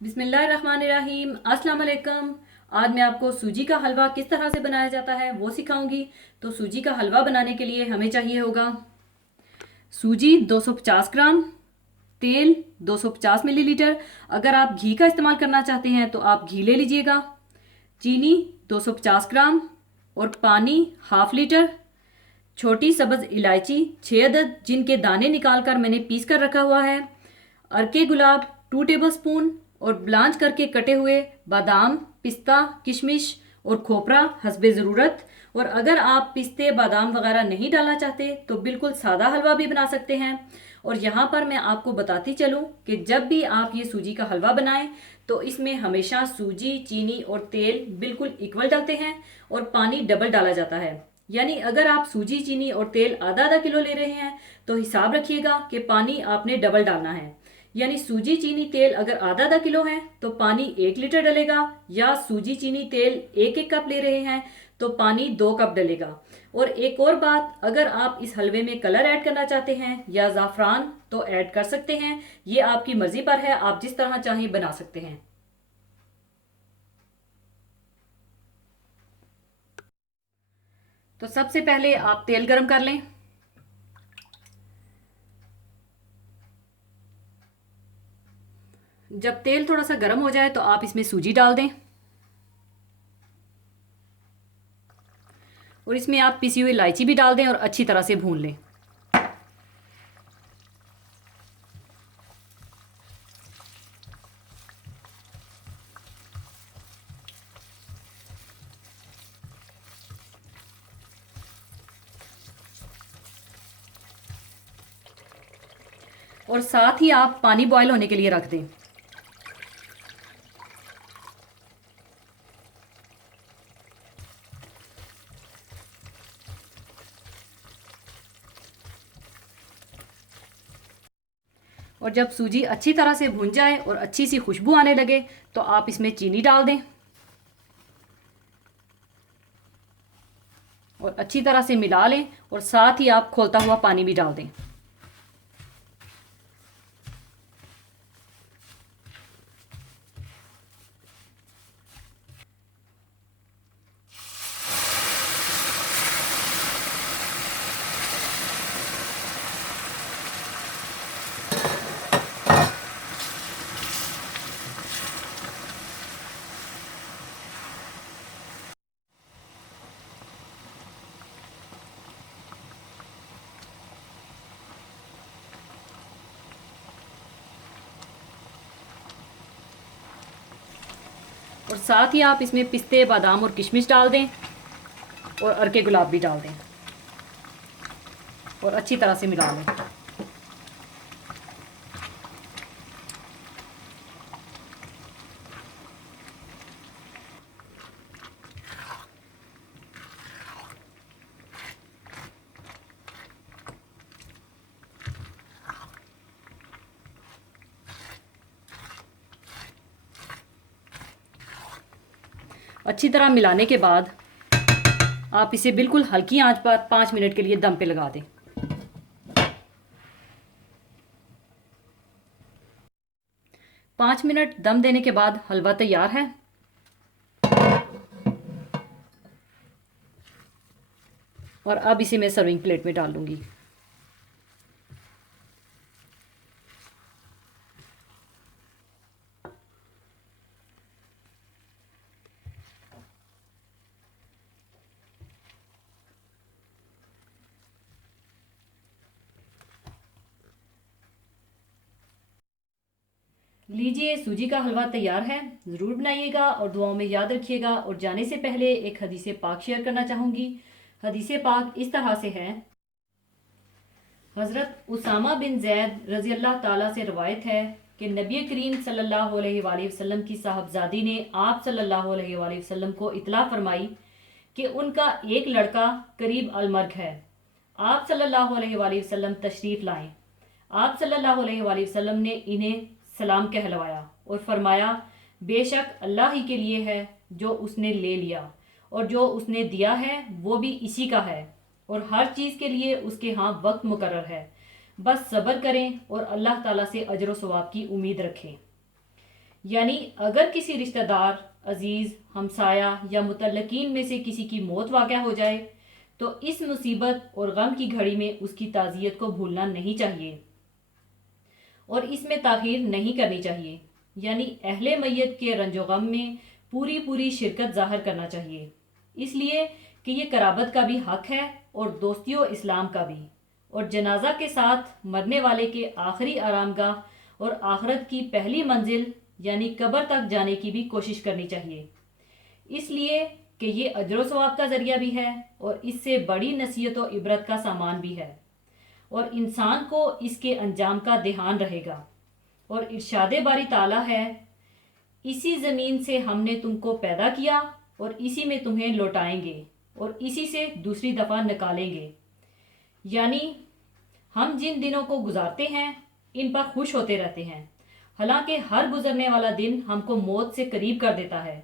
बिस्मिल्लाहिर्रहमानिर्रहीम। अस्सलाम वालेकुम। आज मैं आपको सूजी का हलवा किस तरह से बनाया जाता है वो सिखाऊंगी। तो सूजी का हलवा बनाने के लिए हमें चाहिए होगा सूजी 250 ग्राम, तेल 250 मिलीलीटर। अगर आप घी का इस्तेमाल करना चाहते हैं तो आप घी ले लीजिएगा, चीनी 250 ग्राम और पानी हाफ लीटर। छोटी सब्ज़ इलायची 6 अदद जिनके दाने निकाल कर मैंने पीस कर रखा हुआ है। अरके गुलाब 2 टेबलस्पून और ब्लांच करके कटे हुए बादाम, पिस्ता, किशमिश और खोपरा हस्बे ज़रूरत। और अगर आप पिस्ते बादाम वगैरह नहीं डालना चाहते तो बिल्कुल सादा हलवा भी बना सकते हैं। और यहाँ पर मैं आपको बताती चलूँ कि जब भी आप ये सूजी का हलवा बनाएं तो इसमें हमेशा सूजी, चीनी और तेल बिल्कुल इक्वल डालते हैं और पानी डबल डाला जाता है। यानी अगर आप सूजी, चीनी और तेल आधा आधा किलो ले रहे हैं तो हिसाब रखिएगा कि पानी आपने डबल डालना है। यानी सूजी, चीनी, तेल अगर आधा आधा किलो है तो पानी 1 लीटर डलेगा, या सूजी, चीनी, तेल एक एक कप ले रहे हैं तो पानी 2 कप डलेगा। और एक और बात, अगर आप इस हलवे में कलर ऐड करना चाहते हैं या ज़ाफ़रान तो ऐड कर सकते हैं। ये आपकी मर्ज़ी पर है, आप जिस तरह चाहें बना सकते हैं। तो सबसे पहले आप तेल गरम कर लें। जब तेल थोड़ा सा गर्म हो जाए तो आप इसमें सूजी डाल दें और इसमें आप पिसी हुई इलायची भी डाल दें और अच्छी तरह से भून लें। और साथ ही आप पानी बॉयल होने के लिए रख दें। और जब सूजी अच्छी तरह से भुन जाए और अच्छी सी खुशबू आने लगे तो आप इसमें चीनी डाल दें और अच्छी तरह से मिला लें। और साथ ही आप खौलता हुआ पानी भी डाल दें। और साथ ही आप इसमें पिस्ते, बादाम और किशमिश डाल दें और अरके गुलाब भी डाल दें और अच्छी तरह से मिला लें। अच्छी तरह मिलाने के बाद आप इसे बिल्कुल हल्की आंच पर 5 मिनट के लिए दम पे लगा दें। 5 मिनट दम देने के बाद हलवा तैयार है। और अब इसे मैं सर्विंग प्लेट में डाल लूँगी। लीजिए, सूजी का हलवा तैयार है। ज़रूर बनाइएगा और दुआओं में याद रखिएगा। और जाने से पहले एक हदीस पाक शेयर करना चाहूँगी। हदीस पाक इस तरह से है। हज़रत उसामा बिन जैद रज़ी अल्लाह ताला से रवायत है कि नबी करीम सल्लल्लाहु अलैहि वसल्लम की साहबजादी ने आप सल्लल्लाहु अलैहि वसल्लम को इतला फरमाई कि उनका एक लड़का करीब अलमर्ग है। आप सल्लल्लाहु अलैहि वसल्लम तशरीफ़ लाएं। आप सल्लल्लाहु अलैहि वसल्लम ने इन्हें सलाम कहलवाया और फरमाया, बेशक अल्लाह ही के लिए है जो उसने ले लिया, और जो उसने दिया है वो भी इसी का है, और हर चीज़ के लिए उसके यहाँ वक्त मुकर्रर है। बस सब्र करें और अल्लाह ताला से अजर व सवाब की उम्मीद रखें। यानी अगर किसी रिश्तेदार, अजीज, हमसाया या मुतल्लकीन में से किसी की मौत वाक़या हो जाए तो इस मुसीबत और गम की घड़ी में उसकी ताज़ियत को भूलना नहीं चाहिए और इसमें ताख़ीर नहीं करनी चाहिए। यानी अहले मैयत के रंजो गम में पूरी पूरी शिरकत ज़ाहिर करना चाहिए, इसलिए कि ये कराबत का भी हक है और दोस्तियों इस्लाम का भी। और जनाजा के साथ मरने वाले के आखिरी आरामगाह और आखरत की पहली मंजिल यानी कब्र तक जाने की भी कोशिश करनी चाहिए, इसलिए कि ये अजर सवाब का ज़रिया भी है और इससे बड़ी नसीहत व इबरत का सामान भी है और इंसान को इसके अंजाम का ध्यान रहेगा। और इरशाद बारी ताला है, इसी ज़मीन से हमने तुमको पैदा किया और इसी में तुम्हें लौटाएंगे और इसी से दूसरी दफ़ा निकालेंगे। यानी हम जिन दिनों को गुजारते हैं इन पर खुश होते रहते हैं, हालांकि हर गुजरने वाला दिन हमको मौत से करीब कर देता है।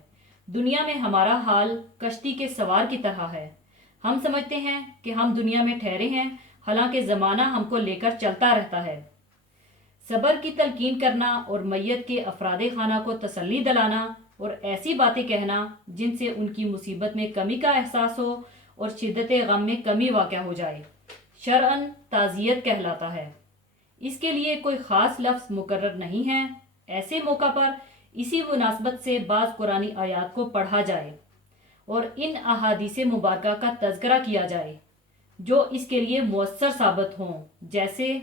दुनिया में हमारा हाल कश्ती के सवार की तरह है। हम समझते हैं कि हम दुनिया में ठहरे हैं, हालांकि ज़माना हमको लेकर चलता रहता है। सब्र की तलकीन करना और मैयत के अफराद खाना को तसल्ली दिलाना और ऐसी बातें कहना जिनसे उनकी मुसीबत में कमी का एहसास हो और शिद्दत गम में कमी वाक़या हो जाए, शरअन ताज़ियत कहलाता है। इसके लिए कोई ख़ास लफ्ज़ मुकर्रर नहीं है। ऐसे मौका पर इसी मुनासबत से बाज़ कुरानी आयात को पढ़ा जाए और इन अहादीस मुबारका का तज़किरा किया जाए जो इसके लिए मुअस्सर साबित हों। जैसे,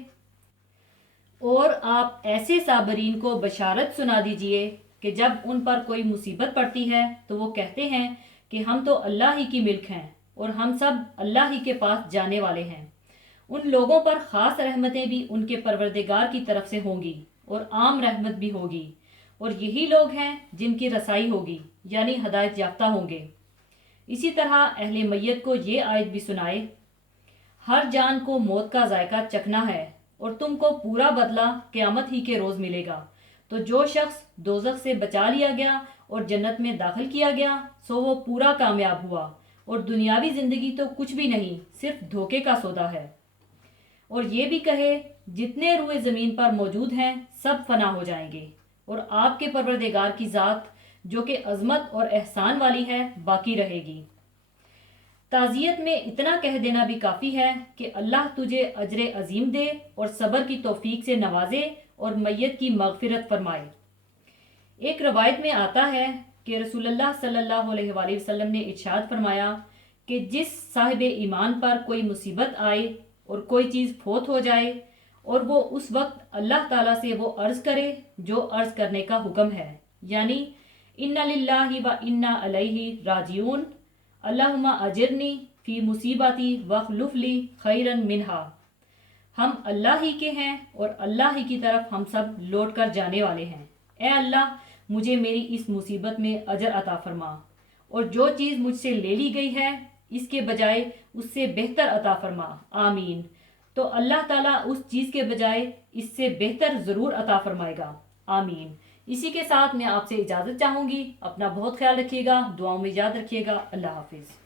और आप ऐसे साबरीन को बशारत सुना दीजिए कि जब उन पर कोई मुसीबत पड़ती है तो वो कहते हैं कि हम तो अल्लाह ही की मिल्क हैं और हम सब अल्लाह ही के पास जाने वाले हैं। उन लोगों पर ख़ास रहमतें भी उनके परवरदिगार की तरफ से होंगी और आम रहमत भी होगी, और यही लोग हैं जिनकी रसाई होगी यानी हदायत याफ्ता होंगे। इसी तरह अहले मैयत को ये आयत भी सुनाए, हर जान को मौत का जायका चखना है और तुमको पूरा बदला क़यामत ही के रोज़ मिलेगा। तो जो शख्स दोज़ख से बचा लिया गया और जन्नत में दाखिल किया गया सो वो पूरा कामयाब हुआ, और दुनियावी ज़िंदगी तो कुछ भी नहीं, सिर्फ धोखे का सौदा है। और ये भी कहे, जितने रूए ज़मीन पर मौजूद हैं सब फना हो जाएंगे और आपके परवरदिगार की ज़ात जो कि अज़मत और एहसान वाली है बाकी रहेगी। ताज़ियत में इतना कह देना भी काफ़ी है कि अल्लाह तुझे अजर अजीम दे और सब्र की तौफीक से नवाजे और मैयत की मग़फ़िरत फरमाए। एक रवायत में आता है कि रसूलुल्लाह सल्लल्लाहु अलैहि वसल्लम ने इरशाद फरमाया कि जिस साहिब ईमान पर कोई मुसीबत आए और कोई चीज़ फोत हो जाए और वो उस वक्त अल्लाह ताला से वो अर्ज़ करे जो अर्ज़ करने का हुक्म है, यानी इन्ना लिल्लाहि व इन्ना अलैहि राजिऊन, अल्लाहुम्मा अजिरनी फ़ी मुसीबती वख़्लुफ़ ली खैरन मिनहा। हम अल्लाह ही के हैं और अल्लाह ही की तरफ हम सब लौट कर जाने वाले हैं। ए अल्लाह, मुझे मेरी इस मुसीबत में अजर अता फरमा और जो चीज़ मुझसे ले ली गई है इसके बजाय उससे बेहतर अता फरमा। आमीन। तो अल्लाह ताला उस चीज़ के बजाय इससे बेहतर ज़रूर अता फरमाएगा। आमीन। इसी के साथ मैं आपसे इजाज़त चाहूँगी। अपना बहुत ख्याल रखिएगा, दुआओं में याद रखिएगा। अल्लाह हाफिज़।